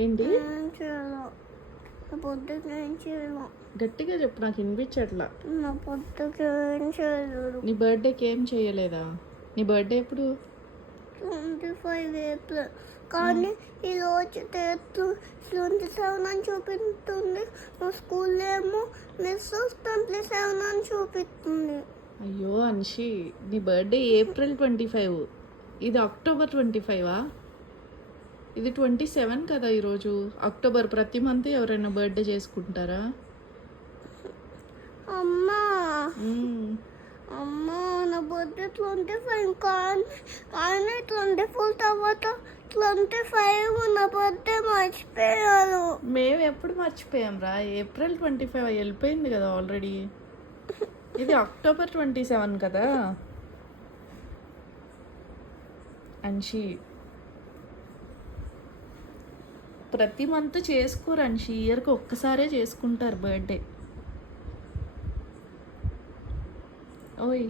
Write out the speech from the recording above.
ఏంటి? ఏం చేయాలో నా పొద్దుకి ఏం చేయాలో గట్టిగా చెప్పు, నాకు వినిపించట్లా. నా పొద్దుకి ఏం చేయలేదు. నీ బర్త్డేకి ఏం చేయలేదా? నీ బర్త్డే ఎప్పుడు? 25 ఏప్రిల్ కానీ ఈరోజు 27 అని చూపిస్తుంది. మా స్కూల్లో ఏమో మిస్ 27 అని చూపిస్తుంది. అయ్యో అన్షి, నీ బర్త్డే ఏప్రిల్ 25, ఇది అక్టోబర్ 25వా? ఇది 27 కదా ఈరోజు. అక్టోబర్ ప్రతి మంత్ ఎవరైనా బర్త్డే చేసుకుంటారా? అమ్మా మ్మ్. అమ్మా నా బర్త్డే 25 కానీ 24 తర్వాత 25 నా బర్త్డే మర్చిపోయాను. మేము ఎప్పుడు మర్చిపోయాం రా? ఏప్రిల్ 25 వెళ్ళిపోయింది కదా ఆల్రెడీ. ఇది అక్టోబర్ 27 కదా అన్షి. ప్రతి మంత్ చేసుకోరు అన్షి, ఇయర్కి ఒక్కసారే చేసుకుంటారు బర్త్డే. ఓయ్